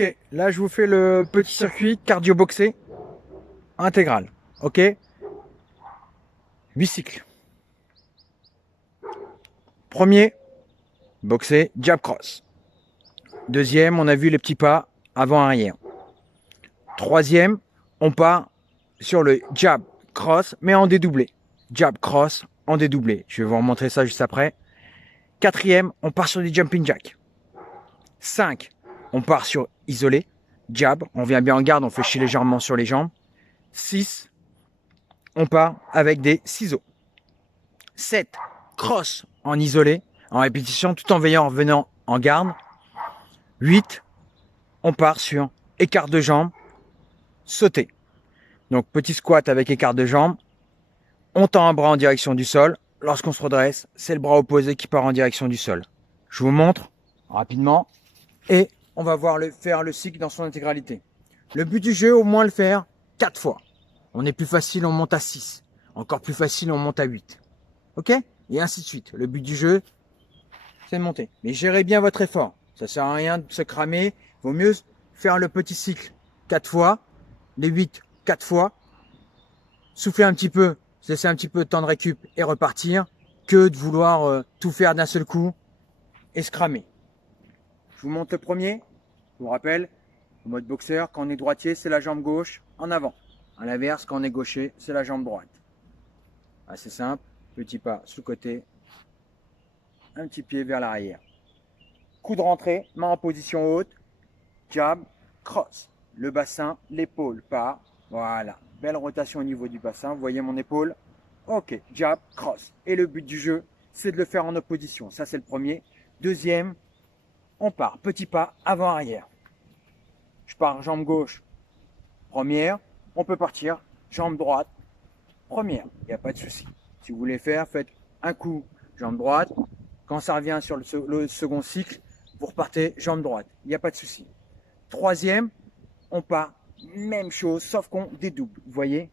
Ok, là je vous fais le petit circuit cardio boxé intégral. Ok, 8 cycles. Premier, boxé, jab cross. Deuxième, on a vu les petits pas avant-arrière. Troisième, on part sur le jab cross, mais en dédoublé. Jab cross en dédoublé. Je vais vous remontrer ça juste après. Quatrième, on part sur des jumping jacks. 5, on part sur isolé, jab, on vient bien en garde, on fait chier légèrement sur les jambes. 6, on part avec des ciseaux. 7, cross en isolé, en répétition, tout en veillant en venant en garde. 8, on part sur écart de jambes, sauter. Donc petit squat avec écart de jambes, on tend un bras en direction du sol. Lorsqu'on se redresse, c'est le bras opposé qui part en direction du sol. Je vous montre rapidement et on va faire le cycle dans son intégralité. Le but du jeu, au moins le faire 4 fois. On est plus facile, on monte à 6. Encore plus facile, on monte à 8. Ok? Et ainsi de suite. Le but du jeu, c'est de monter. Mais gérez bien votre effort. Ça sert à rien de se cramer. Vaut mieux faire le petit cycle 4 fois, les 8 4 fois, souffler un petit peu, se laisser un petit peu de temps de récup et repartir, que de vouloir tout faire d'un seul coup et se cramer. Je vous montre le premier. Je vous rappelle, au mode boxeur, quand on est droitier, c'est la jambe gauche en avant. À l'inverse, quand on est gaucher, c'est la jambe droite. Assez simple. Petit pas sous côté. Un petit pied vers l'arrière. Coup de rentrée, main en position haute. Jab, cross. Le bassin, l'épaule part. Voilà. Belle rotation au niveau du bassin. Vous voyez mon épaule? Ok. Jab, cross. Et le but du jeu, c'est de le faire en opposition. Ça, c'est le premier. Deuxième, on part. Petit pas avant-arrière. Je pars jambe gauche, première. On peut partir jambe droite, première. Il n'y a pas de souci. Si vous voulez faire, faites un coup jambe droite. Quand ça revient sur le second cycle, vous repartez jambe droite. Il n'y a pas de souci. Troisième, on part même chose, sauf qu'on dédouble. Vous voyez,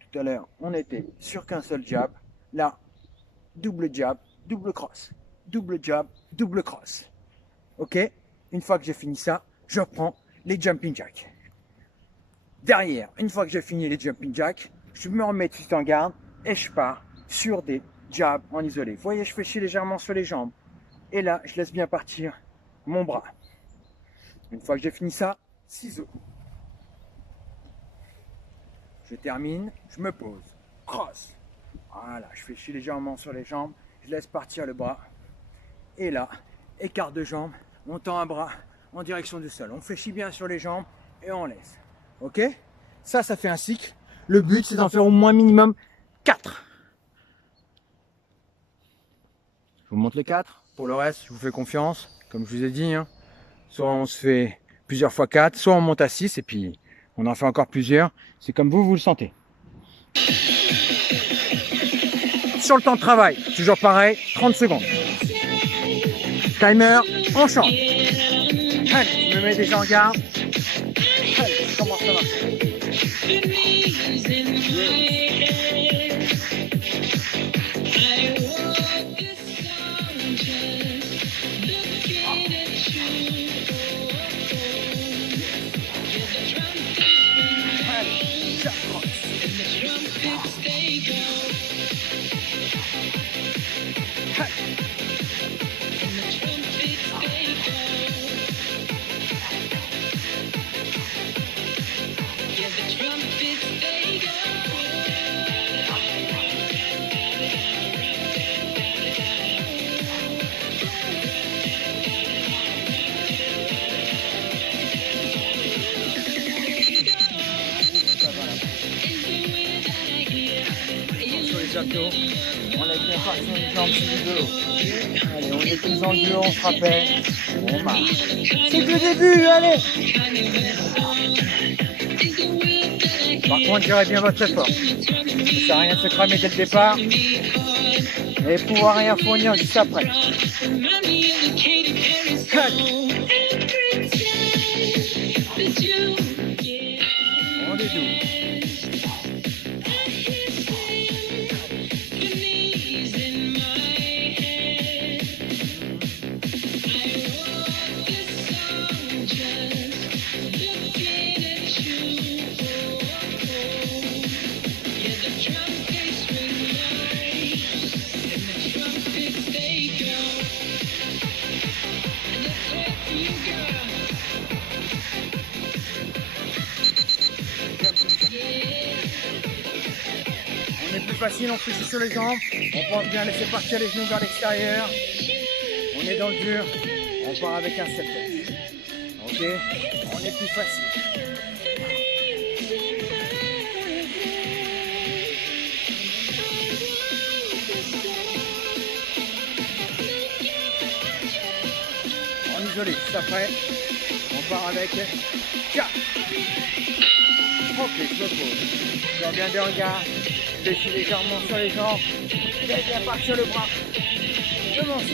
tout à l'heure, on était sur qu'un seul jab. Là, double jab, double cross. Double jab, double cross. Ok? Une fois que j'ai fini ça, je reprends les jumping jacks. Derrière, une fois que j'ai fini les jumping jacks, je me remets tout en garde et je pars sur des jabs en isolé. Vous voyez, je fais chier légèrement sur les jambes. Et là, je laisse bien partir mon bras. Une fois que j'ai fini ça, ciseaux. Je termine, je me pose. Cross. Voilà, je fais chier légèrement sur les jambes. Je laisse partir le bras. Et là, écart de jambes, on tend un bras en direction du sol. On fléchit bien sur les jambes et on laisse. Ok? Ça fait un cycle. Le but, c'est d'en faire au moins minimum 4. Je vous montre les 4. Pour le reste, je vous fais confiance. Comme je vous ai dit, hein. Soit on se fait plusieurs fois 4, soit on monte à 6 et puis on en fait encore plusieurs. C'est comme vous le sentez. Sur le temps de travail, toujours pareil, 30 secondes. Timer, on chante. Allez, je me mets déjà en garde. Allez, je commence à marcher. Abdos. On est bien parti sur les jambes sur le dos. Allez, on est tous en duo, on se rappelle. On marche. C'est que le début, allez. Par contre, gérez bien votre effort. Ça ne sert à rien de se cramer dès le départ et pouvoir rien fournir juste après. On dédoule. facile, on fléchit sur les jambes. On pense bien laisser partir les genoux vers l'extérieur. On est dans le dur. On part avec un step touch. Ok, on est plus facile. On isole, juste après, on part avec 4. Ok, je me pose. Je reviens des regards. Je suis légèrement sur les jambs. Laisse bien partir le bras. Je m'en sors.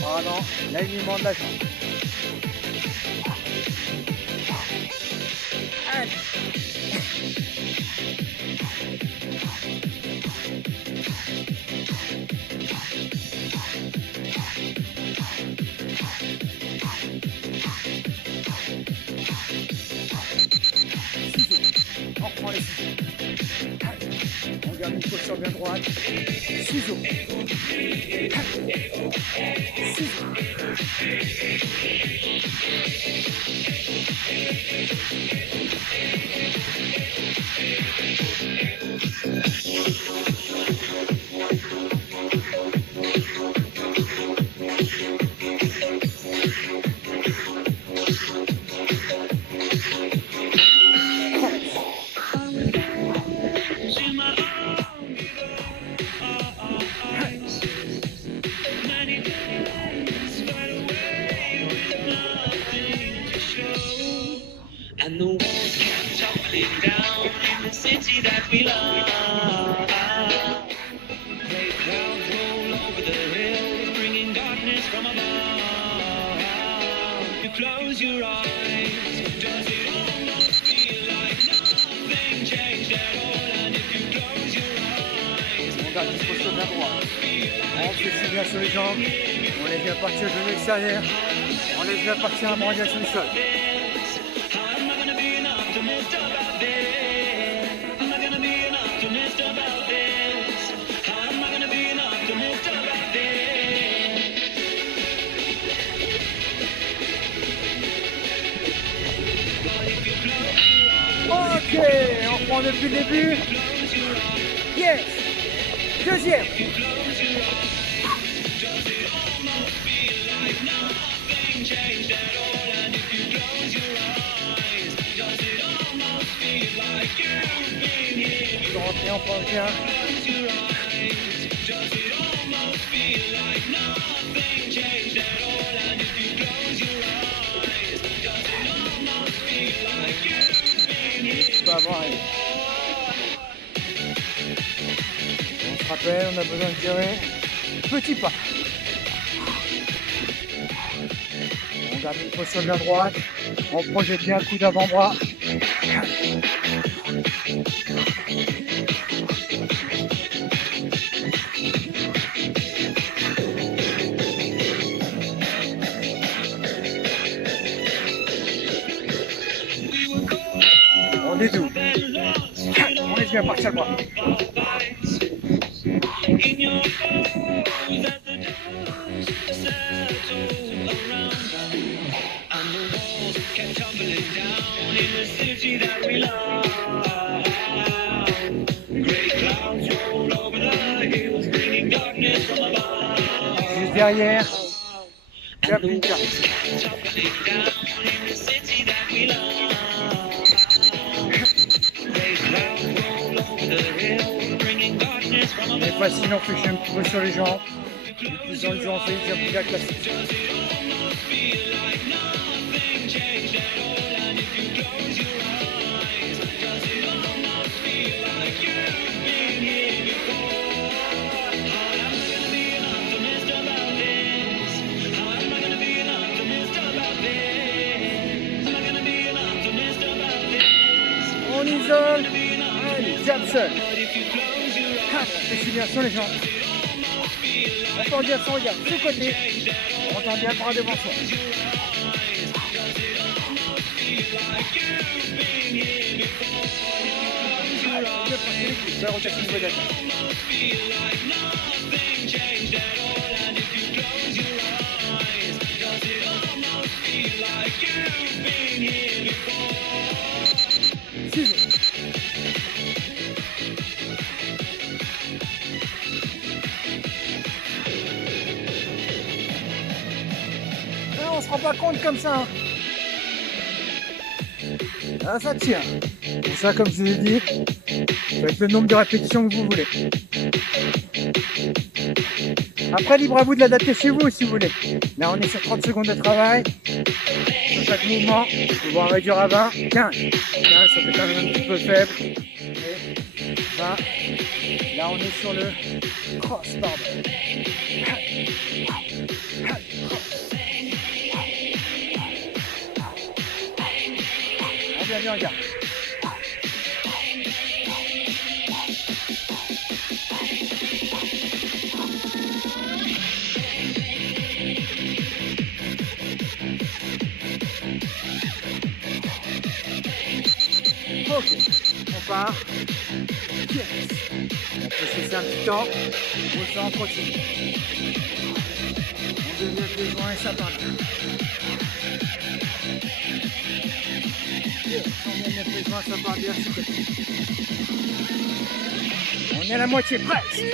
Pardon, l'alignement de la jambe. Allez. On reprend les ciseaux. On garde une posture bien droite. Ciseaux. Ciseaux. And the walls kept tumbling down in the city that we love. Great clouds roll over the hills, bringing darkness from above. You close your eyes, does it almost feel like nothing changed at all? And if you close your eyes, On garde une posture bien droite. On fléchit bien sur les jambes. On laisse bien partir le genou extérieur. On laisse bien partir la bras sur le sol. Ok, on reprend depuis le début. Yes. Deuxième. Je rentre, on pense bien. Avant, allez. On se rappelle, on a besoin de tirer. Petit pas. On garde une posture bien droite. On projette bien le coup d'avant-bras. On est doux. On laisse bien partir le bras. Juste derrière. J'applique. C'est facile, on fait un petit peu sur les jambes. Plus dans les jambes, on fait un petit peu classique. On isole. Allez, jab seul. Fléchis bien sur les jambes. On tend bien son regard sous côté. On tend bien le bras devant soi. Allez, bien passer les coudes. Belle rotation au niveau de la tête. Ciseaux. rend pas compte comme ça. Hein. Là, ça tient. Et ça, comme je vous ai dit, avec le nombre de répétitions que vous voulez. Après, libre à vous de l'adapter chez vous si vous voulez. Là, on est sur 30 secondes de travail. Sur chaque mouvement, vous pouvez en réduire à 20, 15. 15, ça fait quand même un petit peu faible. Et 20. Là, on est sur le cross, pardon. Ah, bien, bien, regarde. Ok, on part. Yes. On peut se laisser un petit temps. On continue. On devient les joints et ça part. Yes. On devient les joints, ça part bien. On est à la moitié presque.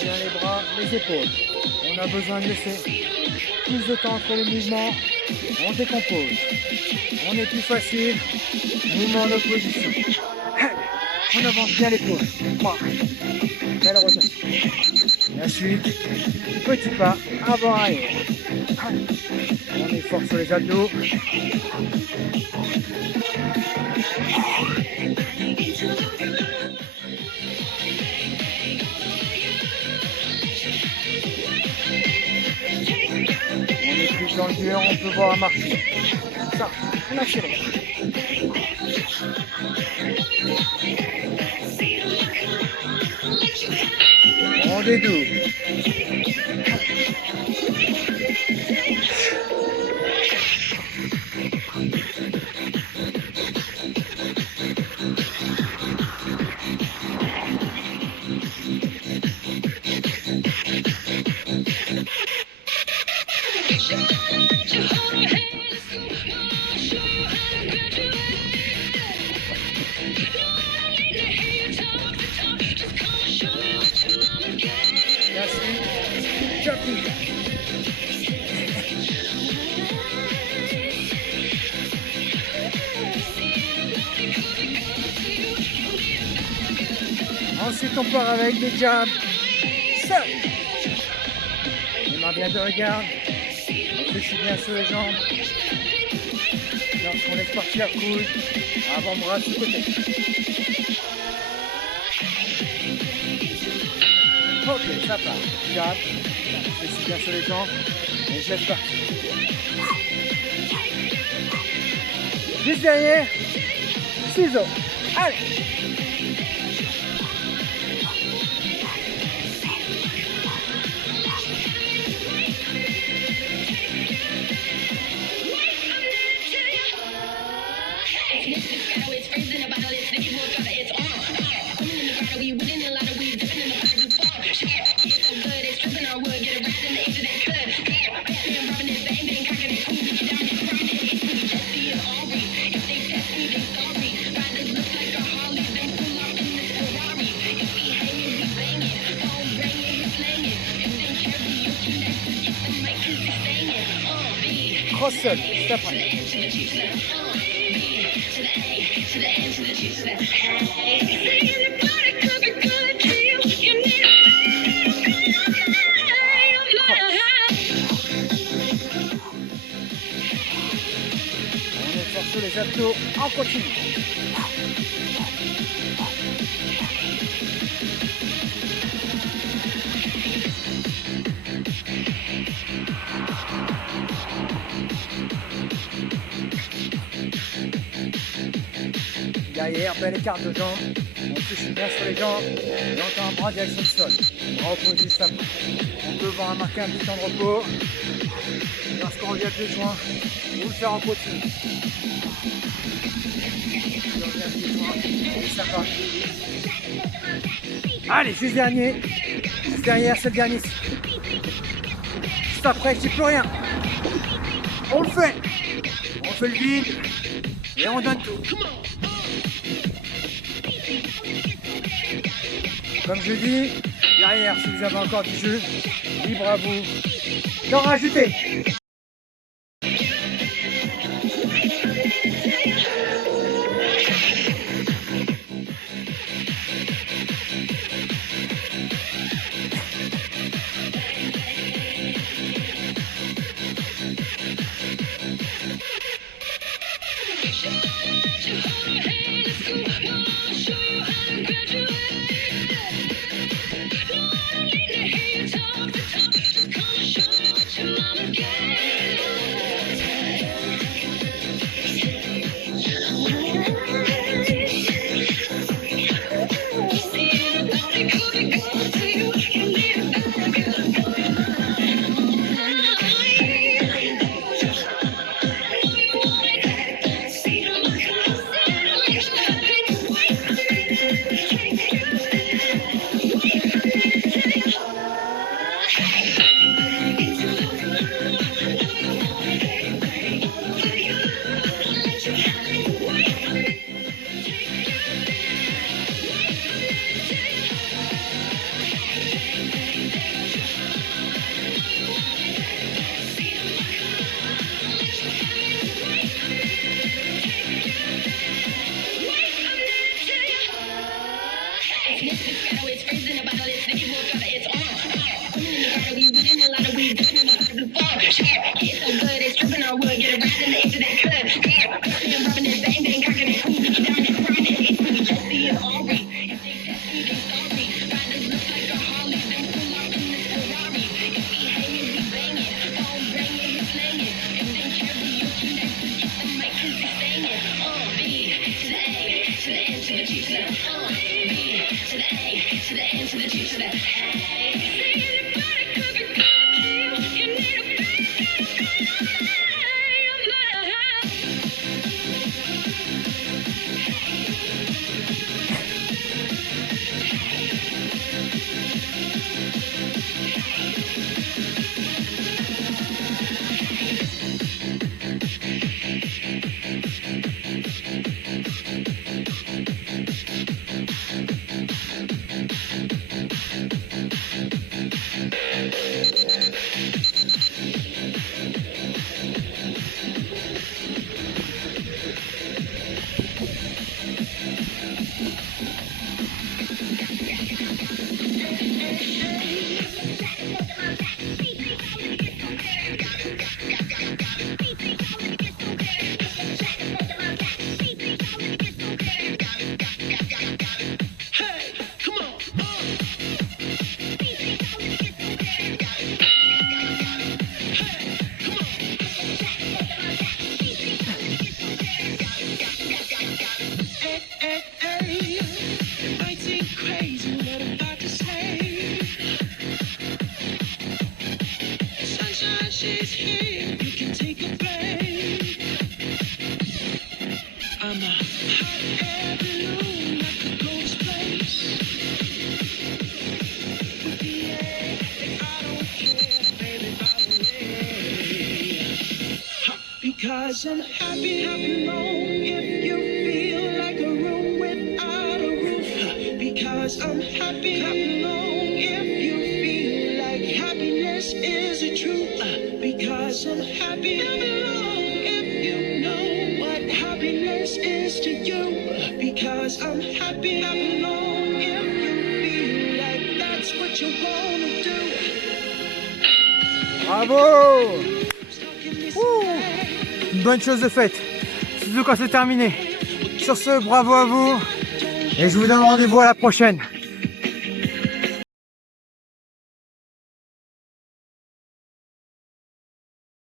Bien les bras, les épaules. On a besoin de laisser plus de temps entre les mouvements. On décompose. On est plus facile. Mouvement en opposition. On avance bien l'épaule. Belle rotation. La suite. Petit pas avant arrière. On est fort sur les abdos. Dans le dur, on peut voir un marché. Ça, on accélère. On dédouble. Ensuite, on part avec des jabs. Ça. Les mains bien de regard. On réfléchit bien sur les jambes. Lorsqu'on laisse partir coude, avant-bras sous côté. Ok, ça part. Jab. Réfléchis bien sur les jambes. Et je laisse partir. Juste derrière. Ciseaux. Allez. Cross seul, c'est après. On est fort sur les abdos, on continue. Derrière, bel écart de jambes. On touche bien sur les jambes. Et on tend un bras direction le sol. Bras opposé juste après. On peut voir marquer un petit temps de repos. Lorsqu'on revient avec les joints, on va le faire en continu. Allez, juste dernier. Juste derrière, c'est le dernier. Juste après, c'est plus rien. On le fait. On fait le vide. Et on donne tout. Comme je dis, derrière, si vous avez encore du jeu, libre à vous d'en rajouter. Because I'm happy, alone if you feel like a room without a roof. Because I'm happy, alone if you feel like happiness is a truth. Because I'm happy, alone if you know what happiness is to you. Because I'm happy, alone if you feel like that's what you wanna do. Bravo! Une bonne chose de faite, surtout quand c'est terminé. Sur ce, bravo à vous et je vous donne rendez-vous à la prochaine.